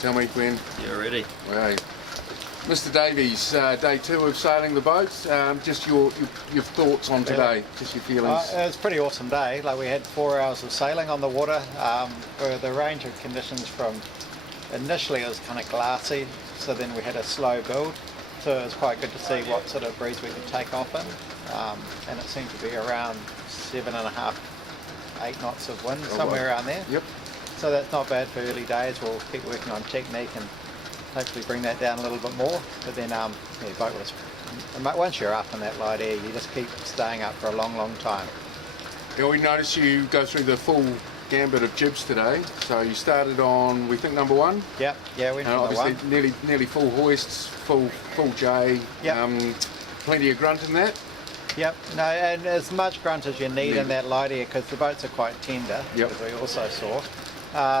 Tell me when. You're ready. Right. Mr. Davies, day 2 of sailing the boat. Just your thoughts on today, just your feelings. It was a pretty awesome day. Like, we had 4 hours of sailing on the water. For the range of conditions from initially it was kind of glassy, so then we had a slow build. So it was quite good to see what sort of breeze we could take off in. And it seemed to be around 7.5, 8 knots of wind, somewhere around there. Yep. So that's not bad for early days. We'll keep working on technique and hopefully bring that down a little bit more. But then, yeah, boat was, once you're up in that light air, you just keep staying up for a long, long time. Yeah, we noticed you go through the full gambit of jibs today. So you started on, we think, number 1. Yep, yeah, we number obviously 1. nearly full hoists, full J. Yep. Plenty of grunt in that. Yep, no, and as much grunt as you need in that light air, because the boats are quite tender, yep, as we also saw.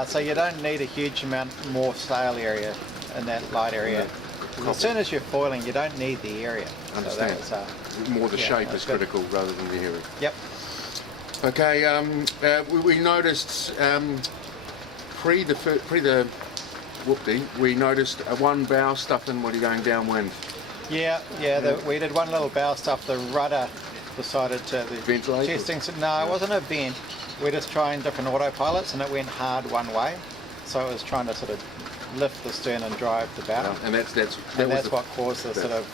So you don't need a huge amount more sail area in that light area. As soon as you're foiling, you don't need the area. Understand. So that was, more the shape is critical rather than the area. Yep. Okay, we noticed pre the whoopty, we noticed one bow stuffing when you're going downwind. Yeah, we did one little bow stuff. The rudder decided to ventilate. No, it wasn't a vent. We're just trying different autopilots, and it went hard one way, so it was trying to sort of lift the stern and drive the bow. And that's what caused the sort of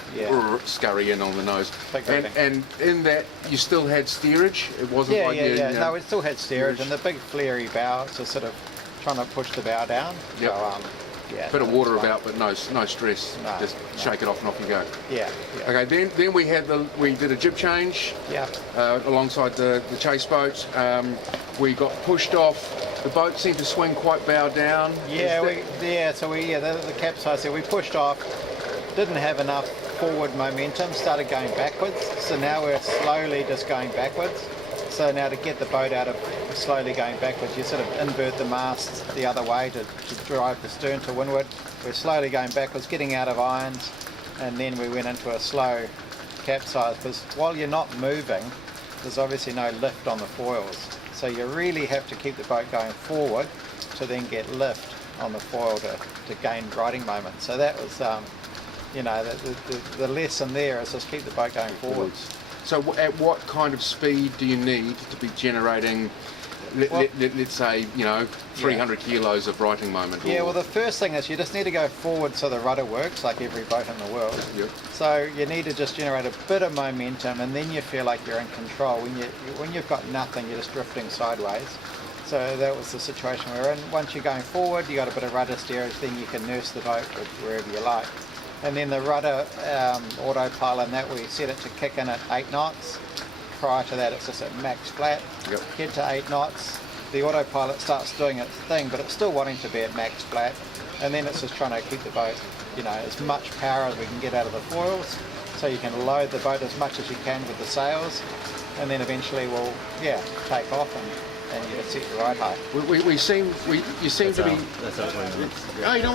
scurry in on the nose. And in that you still had steerage. It wasn't like No, we still had steerage, and the big flary bow. It's just sort of trying to push the bow down. Yep. So, bit of water about, but no stress. Just shake it off and off you go. Yeah. Okay. Then we did a jib change. Yeah. Alongside the chase boat. We got pushed off. The boat seemed to swing quite bow down. Yeah. The capsize there. We pushed off. Didn't have enough forward momentum. Started going backwards. So now we're slowly just going backwards. So now to get the boat out of slowly going backwards, you sort of invert the mast the other way to drive the stern to windward. We're slowly going backwards, getting out of irons, and then we went into a slow capsize, because while you're not moving, there's obviously no lift on the foils. So you really have to keep the boat going forward to then get lift on the foil to gain riding moment. So that was, the lesson there is just keep the boat going forwards. So at what kind of speed do you need to be generating, let's say, 300 kilos of righting moment? Yeah, well, the first thing is you just need to go forward so the rudder works, like every boat in the world. Yep. So you need to just generate a bit of momentum, and then you feel like you're in control. When you've got nothing, you're just drifting sideways. So that was the situation we're in. Once you're going forward, you got a bit of rudder steerage, then you can nurse the boat wherever you like. And then the rudder autopilot, that we set it to kick in at 8 knots. Prior to that, it's just at max flat. Yep. Get to 8 knots. The autopilot starts doing its thing, but it's still wanting to be at max flat. And then it's just trying to keep the boat, as much power as we can get out of the foils, so you can load the boat as much as you can with the sails, and then eventually we'll, take off and you set the ride high. You seem to be. That's our 20 minutes. Oh, you don't